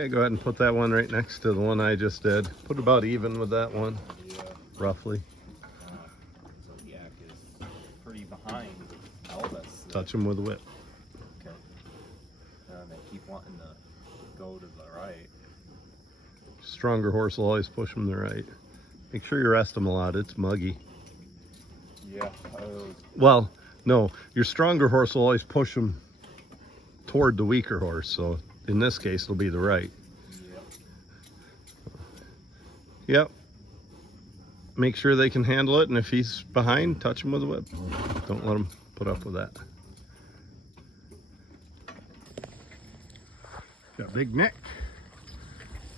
Okay, go ahead and put that one right next to the one I just did. Put about even with that one, roughly. Zodiac is pretty behind Elvis. Touch them with a whip. Okay. They keep wanting to go to the right. Stronger horse will always push them to the right. Make sure you rest them a lot. It's muggy. Yeah. Well, no, your stronger horse will always push them toward the weaker horse. So in this case, it'll be the right. Yep. Make sure they can handle it, and if he's behind, touch him with a whip. Don't let him put up with that. Got Big Nick,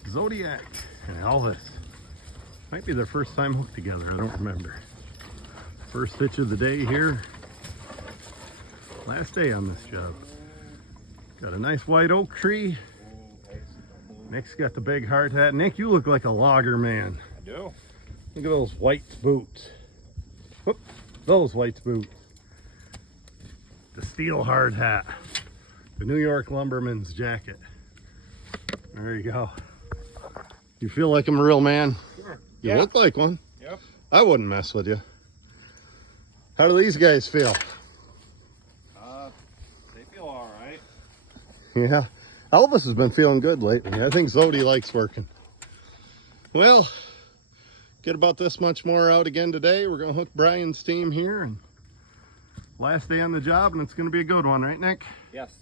Zodiac, and Elvis. Might be their first time hooked together, I don't remember. First hitch of the day here. Last day on this job. Got a nice white oak tree. Nick's got the big hard hat. Nick, you look like a logger man. I do. Look at those white boots. Whoop, those white boots. The steel hard hat. The New York lumberman's jacket. There you go. You feel like I'm a real man? Sure. You look like one. Yep. I wouldn't mess with you. How do these guys feel? They feel all right. Yeah. Elvis has been feeling good lately. I think Zodi likes working. Well, get about this much more out again today. We're going to hook Brian's team here. And last day on the job, and it's going to be a good one, right, Nick? Yes.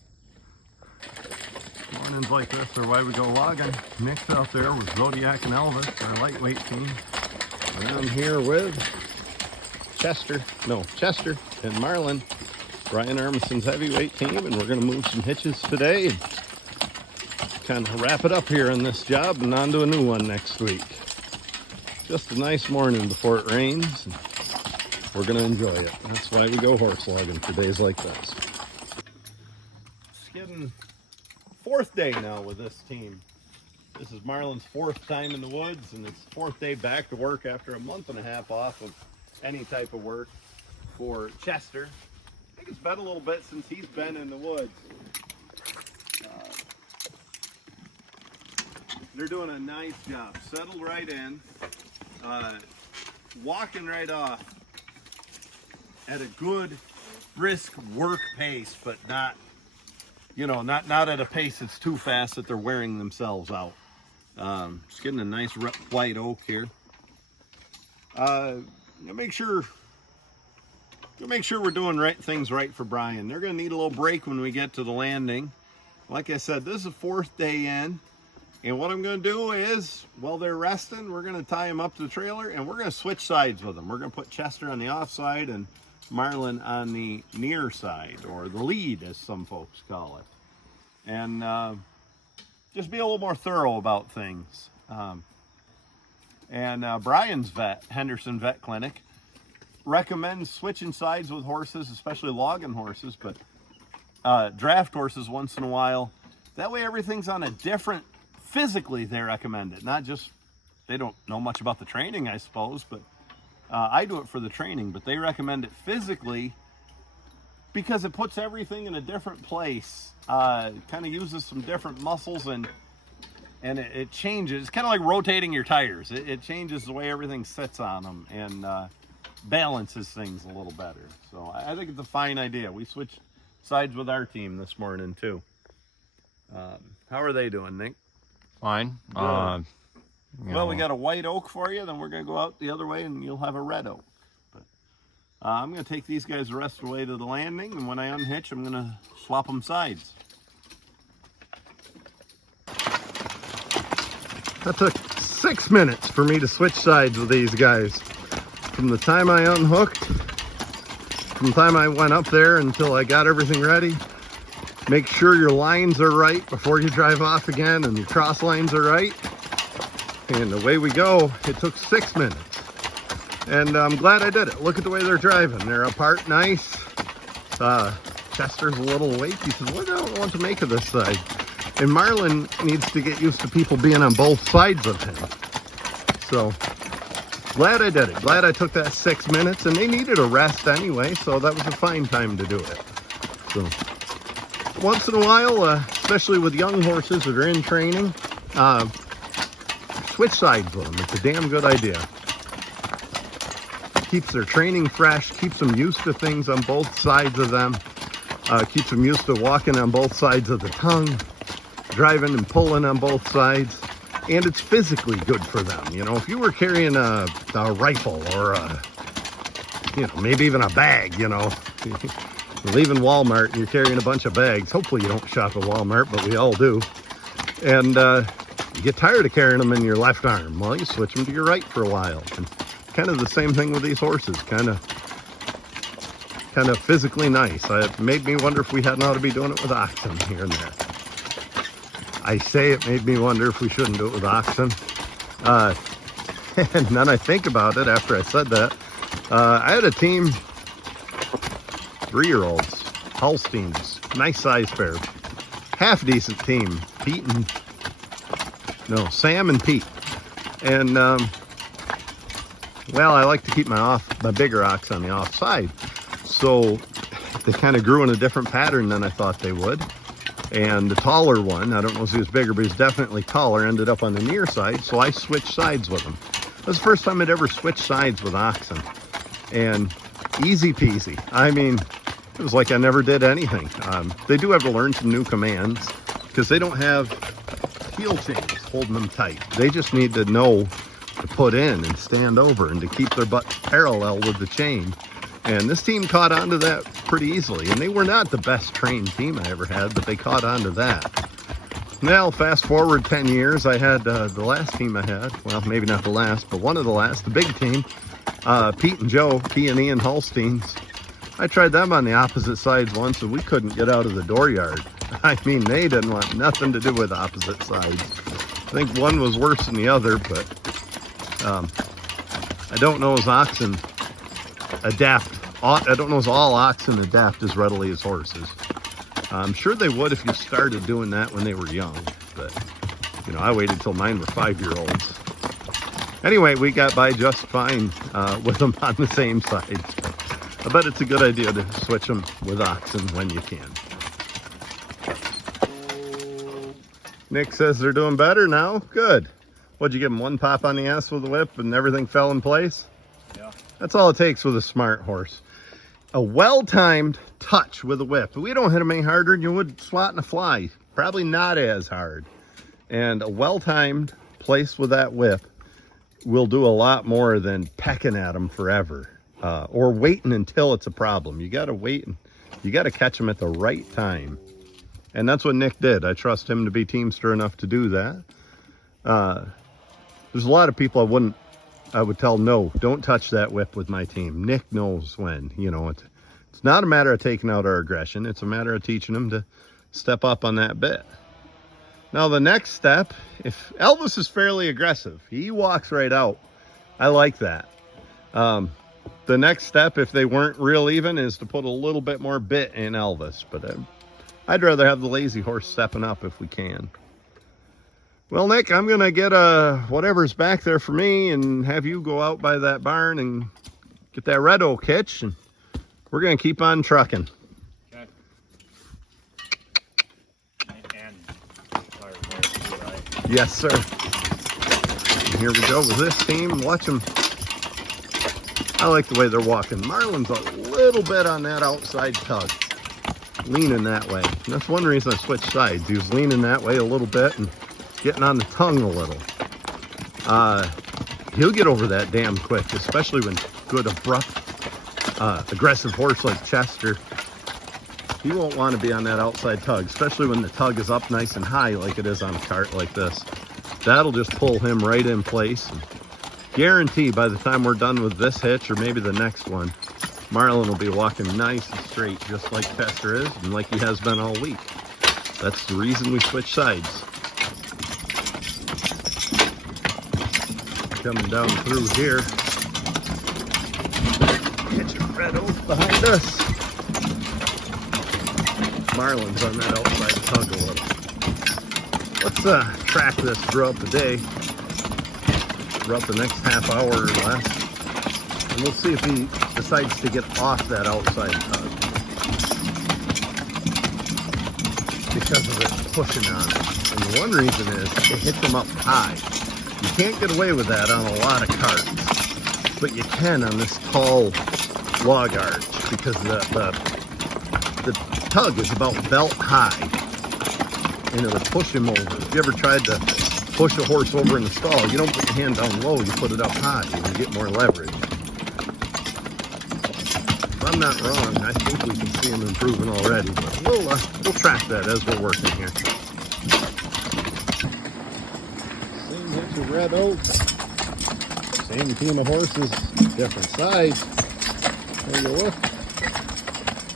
Mornings like this are why we go logging. Nick's out there with Zodiac and Elvis, our lightweight team. And I'm here with Chester and Marlin, Brian Armison's heavyweight team, and we're going to move some hitches today and kind of wrap it up here in this job and on to a new one next week. Just a nice morning before it rains, and we're going to enjoy it. That's why we go horse logging for days like this. Skidding fourth day now with this team. This is Marlin's fourth time in the woods, and it's fourth day back to work after a month and a half off of any type of work for Chester. I think it's been a little bit since he's been in the woods. They're doing a nice job. Settled right in, walking right off at a good, brisk work pace, but not, you know, not at a pace that's too fast that they're wearing themselves out. Just getting a nice white oak here. Make sure we're doing things right for Brian. They're going to need a little break when we get to the landing. Like I said, this is the fourth day in. And what I'm going to do is, while they're resting, we're going to tie them up to the trailer, and we're going to switch sides with them. We're going to put Chester on the off side and Marlin on the near side, or the lead, as some folks call it. And just be a little more thorough about things. Brian's vet, Henderson Vet Clinic, recommends switching sides with horses, especially logging horses, but draft horses once in a while. That way everything's on a different, physically they recommend it, not just, they don't know much about the training, I suppose, but I do it for the training, but they recommend it physically because it puts everything in a different place, kind of uses some different muscles, and it changes. It's kind of like rotating your tires. It changes the way everything sits on them and balances things a little better. So I think it's a fine idea. We switched sides with our team this morning too. How are they doing, Nick? Fine. Well, we got a white oak for you, then we're going to go out the other way and you'll have a red oak. But I'm going to take these guys the rest of the way to the landing, and when I unhitch, I'm going to swap them sides. That took 6 minutes for me to switch sides with these guys. From the time I unhooked, from the time I went up there until I got everything ready. Make sure your lines are right before you drive off again, and your cross lines are right. And away we go. It took 6 minutes. And I'm glad I did it. Look at the way they're driving. They're apart nice. Chester's a little awake. He says, what do I want to make of this side? And Marlin needs to get used to people being on both sides of him. So, glad I did it. Glad I took that 6 minutes. And they needed a rest anyway, so that was a fine time to do it. So, once in a while, especially with young horses that are in training, switch sides with them. It's a damn good idea. Keeps their training fresh, keeps them used to things on both sides of them, keeps them used to walking on both sides of the tongue, driving and pulling on both sides, and it's physically good for them. You know, if you were carrying a rifle or maybe even a bag, you're leaving Walmart and you're carrying a bunch of bags. Hopefully you don't shop at Walmart, but we all do. And you get tired of carrying them in your left arm. Well, you switch them to your right for a while. And kind of the same thing with these horses. Kind of physically nice. It made me wonder if we hadn't ought to be doing it with oxen here and there. I say it made me wonder if we shouldn't do it with oxen. And then I think about it after I said that. I had a team, 3-year-olds, Holsteins, nice size pair, half decent team, Sam and Pete. And well, I like to keep my bigger ox on the off side. So they kind of grew in a different pattern than I thought they would. And the taller one, I don't know if he was bigger, but he's definitely taller, ended up on the near side. So I switched sides with him. That was the first time I'd ever switched sides with oxen. And easy peasy. I mean, it was like I never did anything. They do have to learn some new commands because they don't have heel chains holding them tight. They just need to know to put in and stand over and to keep their butt parallel with the chain. And this team caught on to that pretty easily. And they were not the best trained team I ever had, but they caught on to that. Now, fast forward 10 years, I had the last team I had. Well, maybe not the last, but one of the last, the big team. Pete and Joe, P and Ian Holsteins. I tried them on the opposite sides once, and we couldn't get out of the dooryard. I mean, they didn't want nothing to do with opposite sides. I think one was worse than the other, but I don't know as oxen adapt. I don't know as all oxen adapt as readily as horses. I'm sure they would if you started doing that when they were young, but I waited till mine were 5-year-olds. Anyway, we got by just fine with them on the same sides. I bet it's a good idea to switch them with oxen when you can. Nick says they're doing better now. Good. What'd you give them, one pop on the ass with the whip and everything fell in place? Yeah. That's all it takes with a smart horse. A well-timed touch with a whip. We don't hit them any harder than you would swatting a fly. Probably not as hard. And a well-timed place with that whip will do a lot more than pecking at them forever. Or waiting until it's a problem. You got to wait and you got to catch them at the right time. And that's what Nick did. I trust him to be teamster enough to do that. There's a lot of people I would tell, no, don't touch that whip with my team. Nick knows when. It's not a matter of taking out our aggression. It's a matter of teaching them to step up on that bit. Now the next step, if Elvis is fairly aggressive, he walks right out. I like that. The next step, if they weren't real even, is to put a little bit more bit in Elvis. But I'd rather have the lazy horse stepping up if we can. Well, Nick, I'm going to get whatever's back there for me and have you go out by that barn and get that red oak hitch. And we're going to keep on trucking. Okay. And fire too, right? Yes, sir. And here we go with this team. Watch them. I like the way they're walking. Marlin's a little bit on that outside tug, leaning that way. And that's one reason I switched sides. He was leaning that way a little bit and getting on the tongue a little. He'll get over that damn quick, especially when good, abrupt, aggressive horse like Chester. He won't want to be on that outside tug, especially when the tug is up nice and high like it is on a cart like this. That'll just pull him right in place. And guarantee by the time we're done with this hitch, or maybe the next one, Marlin will be walking nice and straight, just like Chester is, and like he has been all week. That's the reason we switch sides. Coming down through here. Hitch a red oak behind us. Marlin's on that outside tug a little. Let's track this throughout the day, throughout the next half hour or less, and we'll see if he decides to get off that outside tug because of it pushing on it. And the one reason is it hits them up high. You can't get away with that on a lot of carts, but you can on this tall log arch because the tug is about belt high and it'll push him over. If you ever tried to push a horse over in the stall, you don't put your hand down low, you put it up high and you get more leverage. If I'm not wrong, I think we can see him improving already, but we'll track that as we're working here. Same hitch of red oak, same team of horses, different size. There you look.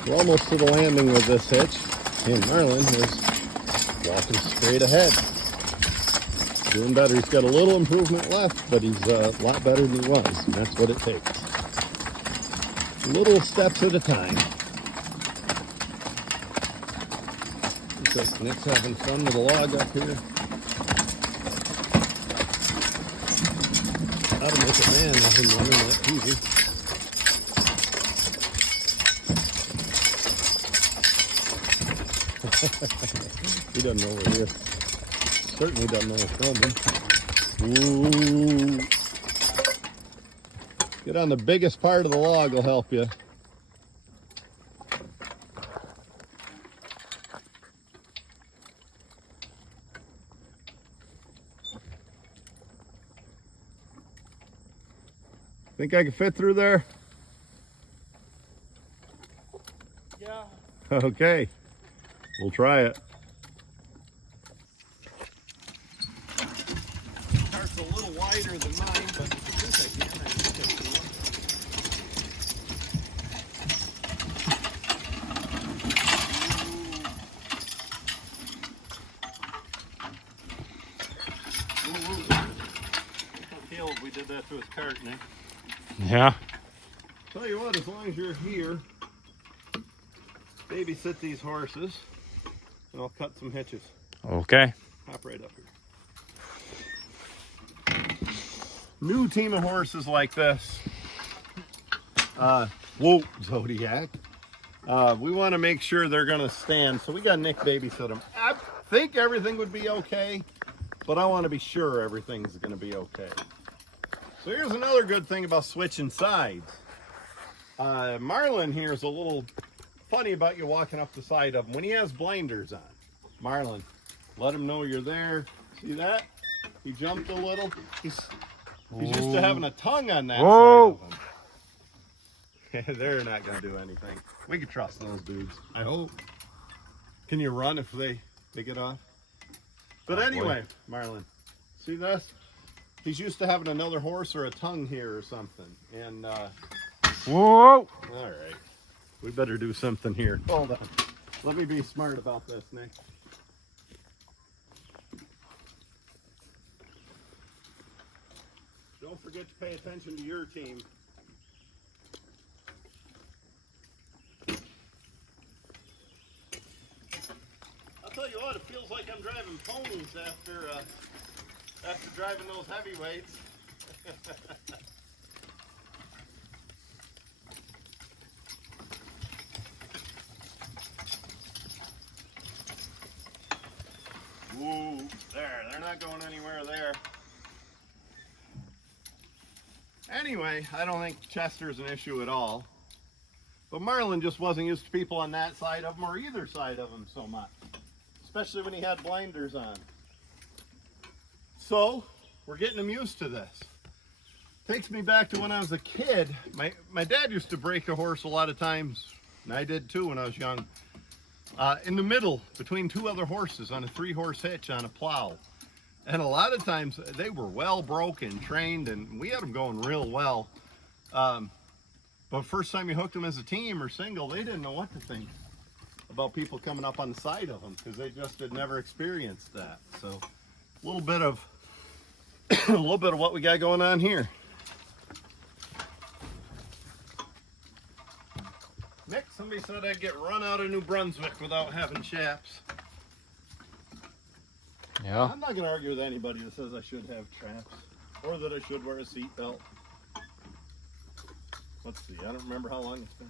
We're almost to the landing with this hitch, and Marlin is walking straight ahead. Doing better. He's got a little improvement left, but he's a lot better than he was, and that's what it takes. Little steps at a time. Looks like Nick's having fun with the log up here. How to make a man of him running that TV. He doesn't know where he is. Certainly doesn't know what's filming. Ooh. Get on the biggest part of the log will help you. Think I can fit through there? Yeah. Okay, we'll try it. Cart's a little wider than mine, but I think I can. I think I can. If we did that to his cart, Nick. Yeah. Tell you what, as long as you're here, babysit these horses, and I'll cut some hitches. Okay. Hop right up here. New team of horses like this. Whoa, Zodiac. We want to make sure they're going to stand, so we got Nick babysit them. I think everything would be okay, but I want to be sure everything's going to be okay. So here's another good thing about switching sides. Marlin here is a little funny about you walking up the side of him. When he has blinders on, Marlin, let him know you're there. See that? He jumped a little. He's used to having a tongue on that Whoa. side of him. They're not going to do anything. We can trust those dudes, I hope. Can you run if they get off? But anyway, Marlin, see this? He's used to having another horse or a tongue here or something. And, Whoa! all right. We better do something here. Hold on. Let me be smart about this, Nick. Don't forget to pay attention to your team. I'll tell you what, it feels like I'm driving ponies after driving those heavyweights. Ooh, they're not going anywhere there. Anyway, I don't think Chester's an issue at all. But Marlin just wasn't used to people on that side of him or either side of him so much. Especially when he had blinders on. So, we're getting him used to this. Takes me back to when I was a kid. My dad used to break a horse a lot of times, and I did too when I was young. In the middle, between two other horses on a 3-horse hitch on a plow. And a lot of times they were well broken, trained, and we had them going real well. But first time you hooked them as a team or single, they didn't know what to think about people coming up on the side of them because they just had never experienced that. So a little bit of what we got going on here. Nick, somebody said I'd get run out of New Brunswick without having chaps. Yeah. I'm not going to argue with anybody that says I should have chaps or that I should wear a seatbelt. Let's see, I don't remember how long it's been.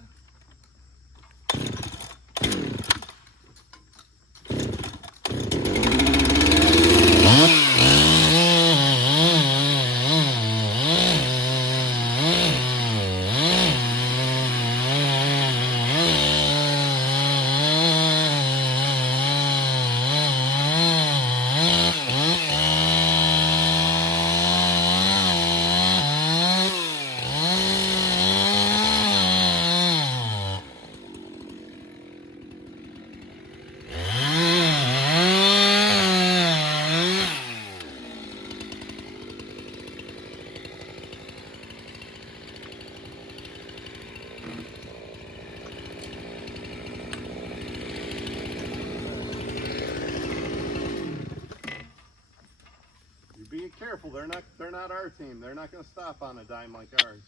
You're being careful. They're not our team. They're not going to stop on a dime like ours.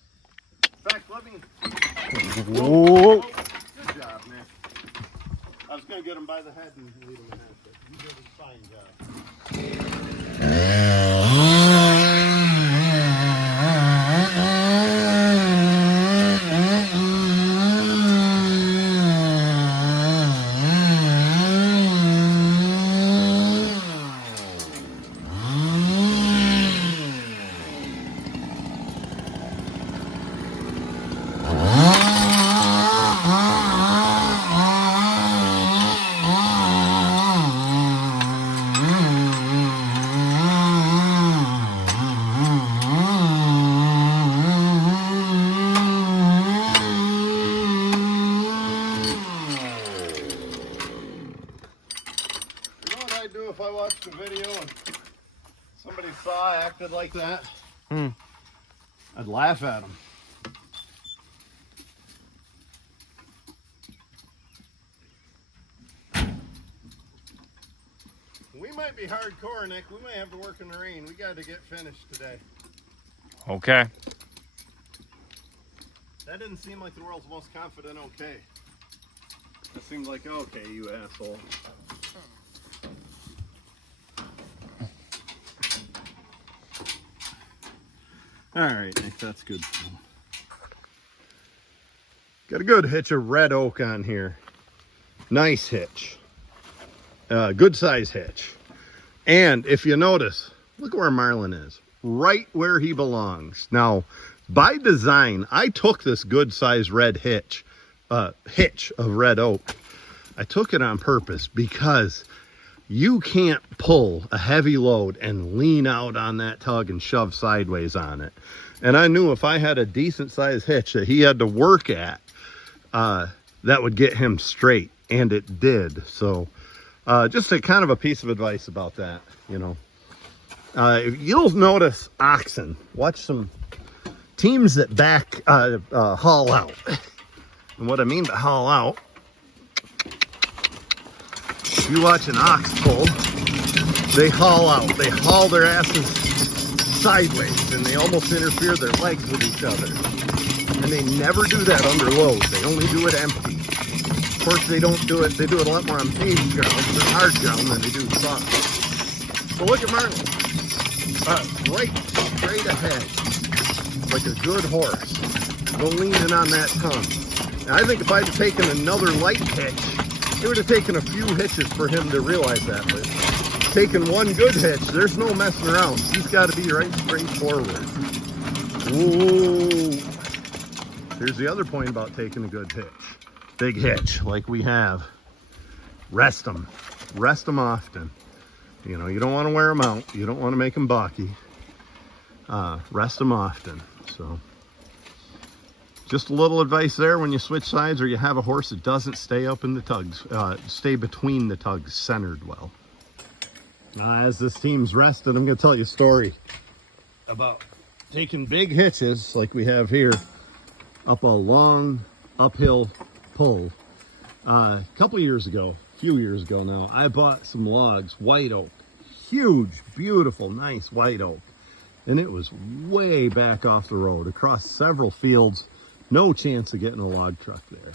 In fact, let me. Whoa. Good job, Nick. I was going to get him by the head and leave him in there, but you did a fine job. If I watched a video and somebody saw I acted like that, I'd laugh at them. We might be hardcore, Nick. We might have to work in the rain. We got to get finished today. Okay. That didn't seem like the world's most confident okay. That seemed like, okay, you asshole. All right, Nick, that's good. Got a good hitch of red oak on here. Nice hitch. Good size hitch. And if you notice, look where Marlin is. Right where he belongs. Now, by design, I took this good size red hitch of red oak. I took it on purpose because you can't pull a heavy load and lean out on that tug and shove sideways on it. And I knew if I had a decent sized hitch that he had to work at, that would get him straight, and it did. So just a kind of a piece of advice about that, you know. You'll notice oxen. Watch some teams that haul out. And what I mean by haul out, if you watch an ox pull, they haul out. They haul their asses sideways, and they almost interfere their legs with each other. And they never do that under load. They only do it empty. Of course, they don't do it. They do it a lot more on paved ground or hard ground than they do soft. So look at Marlin. Right straight ahead, like a good horse. No leaning on that tongue. Now, I think if I'd have taken another light hitch, it would have taken a few hitches for him to realize that. But taking one good hitch, there's no messing around. He's got to be right straight forward. Ooh. Here's the other point about taking a good hitch. Big hitch, like we have. Rest them. Rest them often. You know, you don't want to wear them out. You don't want to make them balky. Rest them often. So, just a little advice there when you switch sides or you have a horse that doesn't stay up in the tugs, stay between the tugs, centered well. As this team's rested, I'm going to tell you a story about taking big hitches like we have here up a long uphill pull. A few years ago now, I bought some logs, white oak, huge, beautiful, nice white oak. And it was way back off the road, across several fields, no chance of getting a log truck there.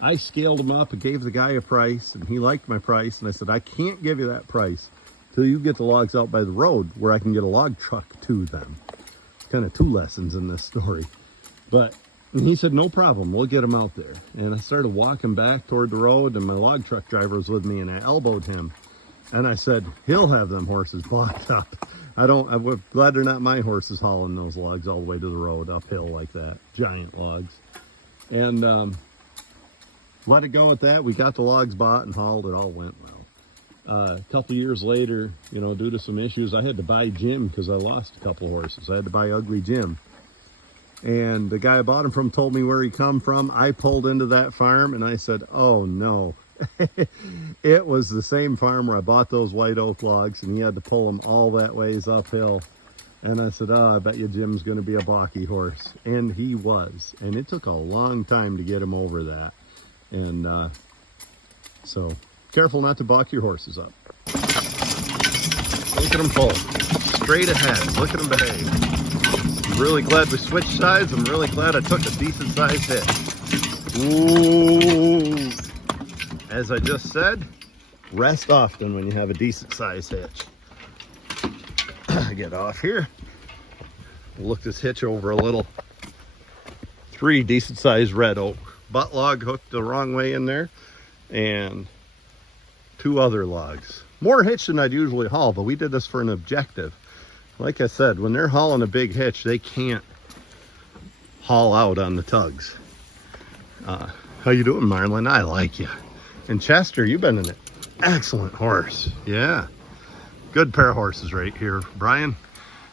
I scaled them up and gave the guy a price, and he liked my price. And I said, I can't give you that price till you get the logs out by the road where I can get a log truck to them. Kind of two lessons in this story. And he said, no problem, we'll get them out there. And I started walking back toward the road, and my log truck driver was with me, and I elbowed him. And I said, he'll have them horses blocked up. I'm glad they're not my horses hauling those logs all the way to the road uphill like that, giant logs. And let it go at that. We got the logs bought and hauled. It all went well. A couple years later, you know, due to some issues, I had to buy Jim because I lost a couple horses. I had to buy Ugly Jim. And the guy I bought him from told me where he come from. I pulled into that farm and I said, oh no. It was the same farm where I bought those white oak logs, and he had to pull them all that ways uphill. And I said, oh, I bet you Jim's going to be a balky horse. And he was. And it took a long time to get him over that. And so careful not to balk your horses up. Look at them pull. Straight ahead. Look at them behave. I'm really glad we switched sides. I'm really glad I took a decent sized hit. Ooh. As I just said, rest often when you have a decent sized hitch. Get off here. Look this hitch over a little. 3 decent sized red oak. Butt log hooked the wrong way in there. And 2 other logs. More hitch than I'd usually haul, but we did this for an objective. Like I said, when they're hauling a big hitch, they can't haul out on the tugs. How you doing, Marlin? I like you. And Chester, you've been an excellent horse. Yeah. Good pair of horses right here. Brian,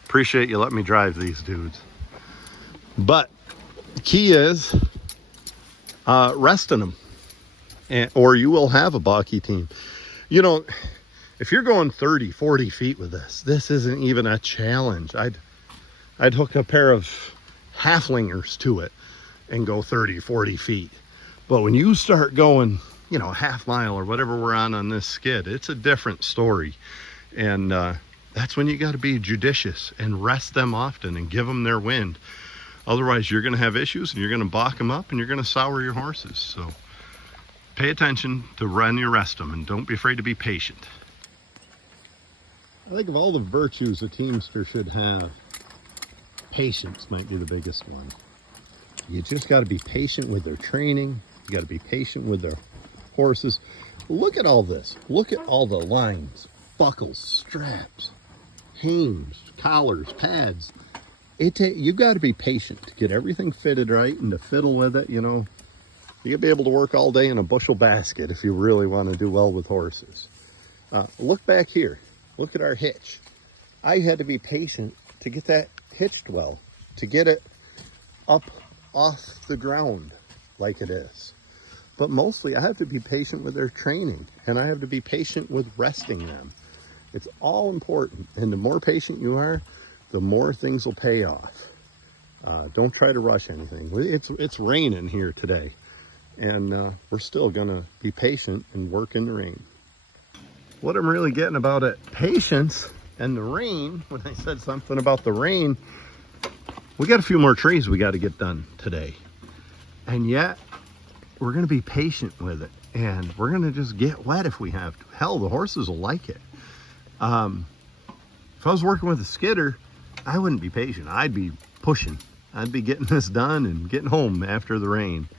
appreciate you letting me drive these dudes. But the key is resting them. Or you will have a balky team. You know, if you're going 30, 40 feet with this isn't even a challenge. I'd hook a pair of halflingers to it and go 30, 40 feet. But when you start going, you know, a half mile or whatever we're on this skid, it's a different story. And that's when you got to be judicious and rest them often and give them their wind. Otherwise, you're going to have issues and you're going to balk them up and you're going to sour your horses. So pay attention to when you rest them and don't be afraid to be patient. I think of all the virtues a teamster should have, patience might be the biggest one. You just got to be patient with their training. You got to be patient with their horses. Look at all this. Look at all the lines, buckles, straps, hames, collars, pads. You got to be patient to get everything fitted right and to fiddle with it. You know, you got to be able to work all day in a bushel basket if you really want to do well with horses. Look back here. Look at our hitch. I had to be patient to get that hitched well, to get it up off the ground like it is. But mostly I have to be patient with their training, and I have to be patient with resting them. It's all important, and the more patient you are, the more things will pay off. Don't try to rush anything. It's raining here today, and we're still gonna be patient and work in the rain. What I'm really getting about it, patience and the rain, when I said something about the rain, we got a few more trees we got to get done today. And yet, we're going to be patient with it. And we're going to just get wet if we have to. Hell, the horses will like it. If I was working with a skidder, I wouldn't be patient. I'd be pushing. I'd be getting this done and getting home after the rain.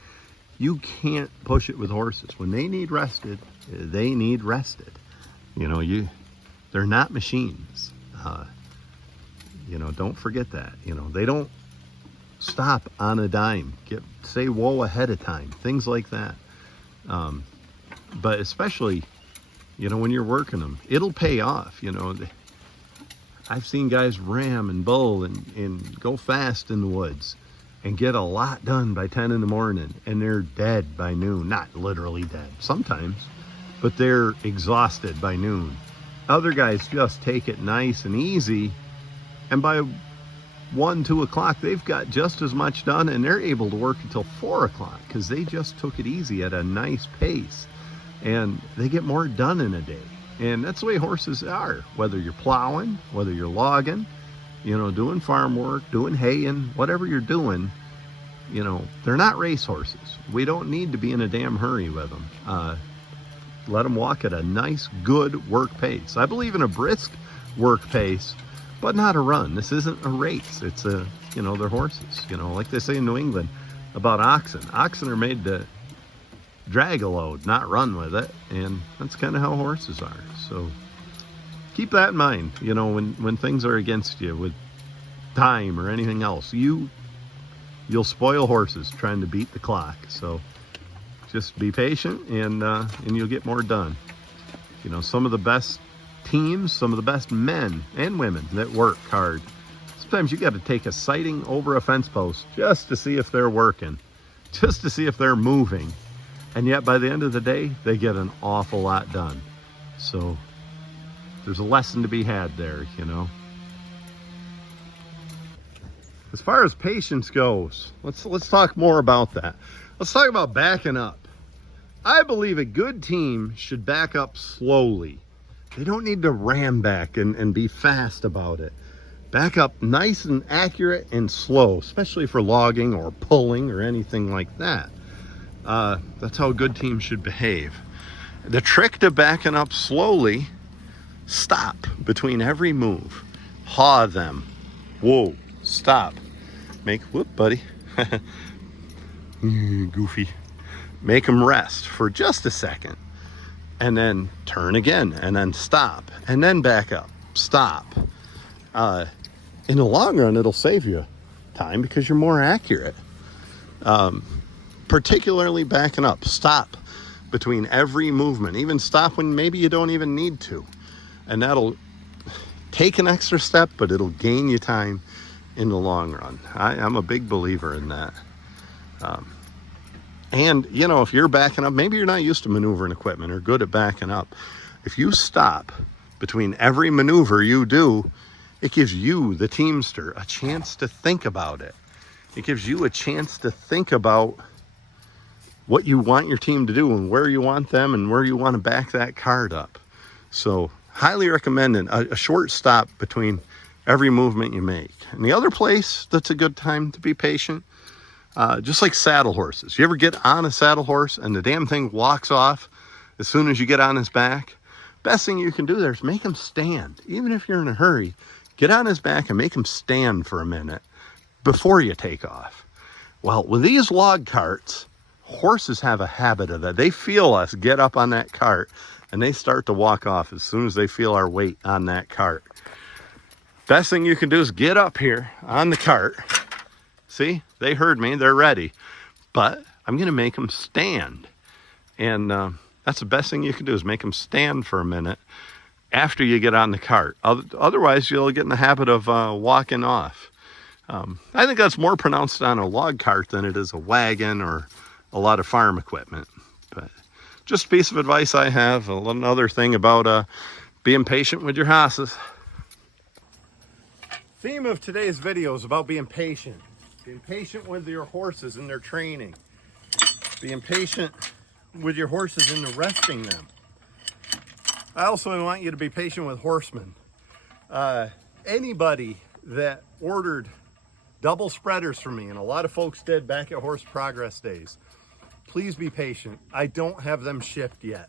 You can't push it with horses. When they need rested, they need rested. You know, they're not machines. You know, don't forget that. You know, they don't stop on a dime. Say whoa ahead of time. Things like that. But especially, you know, when you're working them, it'll pay off. You know, I've seen guys ram and bull and go fast in the woods and get a lot done by 10 in the morning, and they're dead by noon. Not literally dead sometimes, but they're exhausted by noon. Other guys just take it nice and easy, and by 1, 2 o'clock, they've got just as much done, and they're able to work until 4 o'clock because they just took it easy at a nice pace, and they get more done in a day. And that's the way horses are, whether you're plowing, whether you're logging, you know, doing farm work, doing haying, whatever you're doing. You know, they're not race horses. We don't need to be in a damn hurry with them. Let them walk at a nice, good work pace. I believe in a brisk work pace, but not a run. This isn't a race. It's you know, they're horses. You know, like they say in New England about oxen. Oxen are made to drag a load, not run with it. And that's kind of how horses are. So keep that in mind, you know, when things are against you with time or anything else. You'll spoil horses trying to beat the clock. So just be patient, and you'll get more done. You know, some of the best teams, some of the best men and women that work hard, sometimes you got to take a sighting over a fence post just to see if they're working, just to see if they're moving. And yet by the end of the day, they get an awful lot done. So there's a lesson to be had there, you know. As far as patience goes, let's talk more about that. Let's talk about backing up. I believe a good team should back up slowly. They don't need to ram back and be fast about it. Back up nice and accurate and slow, especially for logging or pulling or anything like that. That's how a good team should behave. The trick to backing up slowly, stop between every move. Haw them. Whoa, stop. Whoop, buddy. Goofy. Make them rest for just a second. And then turn again, and then stop, and then back up, stop. In the long run, it'll save you time because you're more accurate. Particularly backing up, stop between every movement, even stop when maybe you don't even need to. And that'll take an extra step, but it'll gain you time in the long run. I'm a big believer in that. And, you know, if you're backing up, maybe you're not used to maneuvering equipment or good at backing up. If you stop between every maneuver you do, it gives you, the teamster, a chance to think about it. It gives you a chance to think about what you want your team to do and where you want them and where you want to back that cart up. So, highly recommended a short stop between every movement you make. And the other place that's a good time to be patient, just like saddle horses. You ever get on a saddle horse and the damn thing walks off as soon as you get on his back? Best thing you can do there is make him stand. Even if you're in a hurry, get on his back and make him stand for a minute before you take off. Well, with these log carts, horses have a habit of that. They feel us get up on that cart and they start to walk off as soon as they feel our weight on that cart. Best thing you can do is get up here on the cart. See, they heard me, they're ready. But I'm gonna make them stand. And that's the best thing you can do is make them stand for a minute after you get on the cart. Otherwise, you'll get in the habit of walking off. I think that's more pronounced on a log cart than it is a wagon or a lot of farm equipment. But just a piece of advice I have, another thing about being patient with your horses. Theme of today's video is about being patient. Being patient with your horses in their training. Being patient with your horses in the resting them. I also want you to be patient with horsemen. Anybody that ordered double spreaders from me, and a lot of folks did back at Horse Progress days, please be patient. I don't have them shipped yet.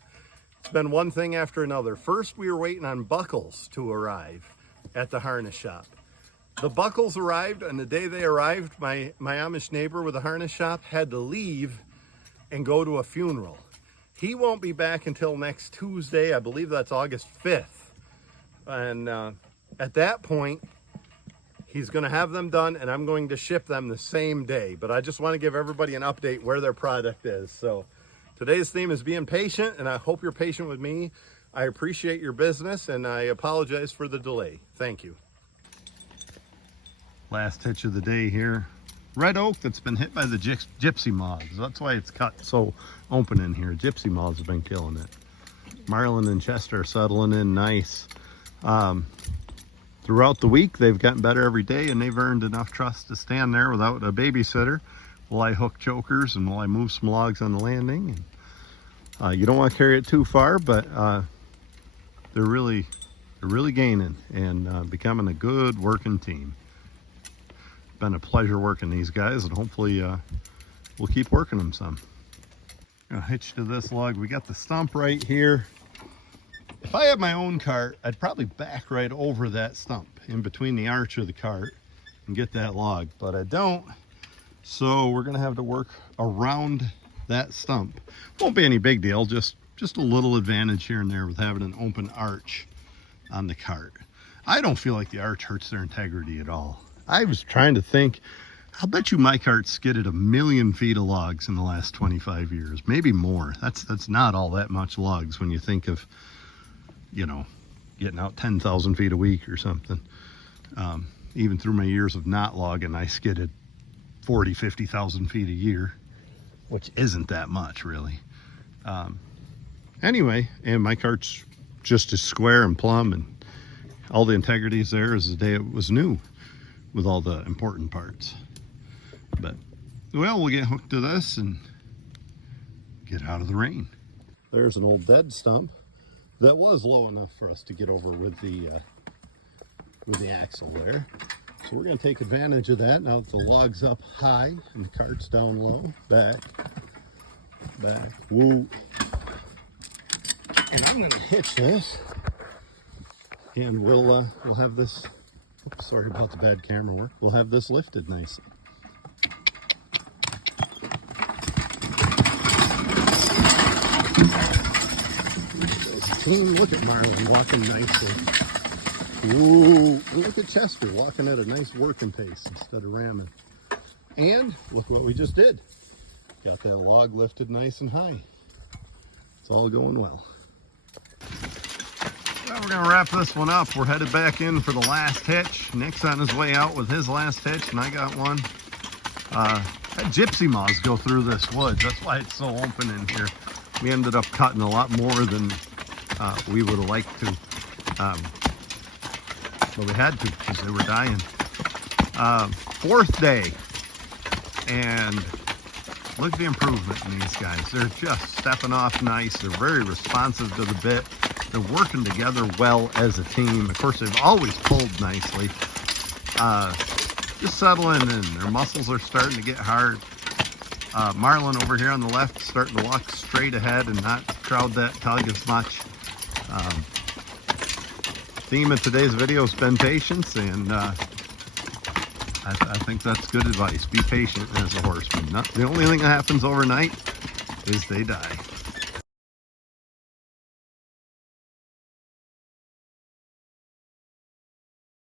It's been one thing after another. First, we were waiting on buckles to arrive at the harness shop. The buckles arrived, and the day they arrived, my Amish neighbor with the harness shop had to leave and go to a funeral. He won't be back until next Tuesday. I believe that's August 5th. And at that point, he's going to have them done, and I'm going to ship them the same day. But I just want to give everybody an update where their product is. So today's theme is being patient, and I hope you're patient with me. I appreciate your business, and I apologize for the delay. Thank you. Last hitch of the day here. Red oak that's been hit by the gypsy moths. That's why it's cut so open in here. Gypsy moths have been killing it. Marlin and Chester are settling in nice. Throughout the week, they've gotten better every day, and they've earned enough trust to stand there without a babysitter while I hook chokers and while I move some logs on the landing. And, you don't want to carry it too far, but they're really gaining and becoming a good working team. Been a pleasure working these guys, and hopefully we'll keep working them some. Gonna hitch to this log. We got the stump right here. If I had my own cart, I'd probably back right over that stump in between the arch of the cart and get that log, but I don't. So we're gonna have to work around that stump. Won't be any big deal, just a little advantage here and there with having an open arch on the cart. I don't feel like the arch hurts their integrity at all. I was trying to think, I'll bet you my cart skidded 1,000,000 feet of logs in the last 25 years, maybe more. That's not all that much logs when you think of, you know, getting out 10,000 feet a week or something. Even through my years of not logging, I skidded 40, 50,000 feet a year, which isn't that much really. Anyway, and my cart's just as square and plumb, and all the integrity is there as the day it was new. with all the important parts. But, well, we'll get hooked to this and get out of the rain. There's an old dead stump that was low enough for us to get over with the axle there. So we're going to take advantage of that now that the log's up high and the cart's down low. Back, woo. And I'm going to hitch this, and we'll have this. Oops, sorry about the bad camera work. We'll have this lifted nicely. Look at Marlin walking nicely. Ooh, look at Chester walking at a nice working pace instead of ramming. And look what we just did. Got that log lifted nice and high. It's all going well. Well, we're gonna wrap this one up. We're headed back in for the last hitch. Nick's on his way out with his last hitch, and I got one. Had gypsy moths go through this wood. That's why it's so open in here. We ended up cutting a lot more than we would have liked to. But we had to because they were dying. Fourth day, and look at the improvement in these guys. They're just stepping off nice. They're very responsive to the bit. They're working together well as a team. Of course, they've always pulled nicely. Just settling in. Their muscles are starting to get hard. Marlin over here on the left is starting to walk straight ahead and not crowd that tug as much. Theme of today's video has been patience, and I think that's good advice. Be patient as a horseman. The only thing that happens overnight is they die.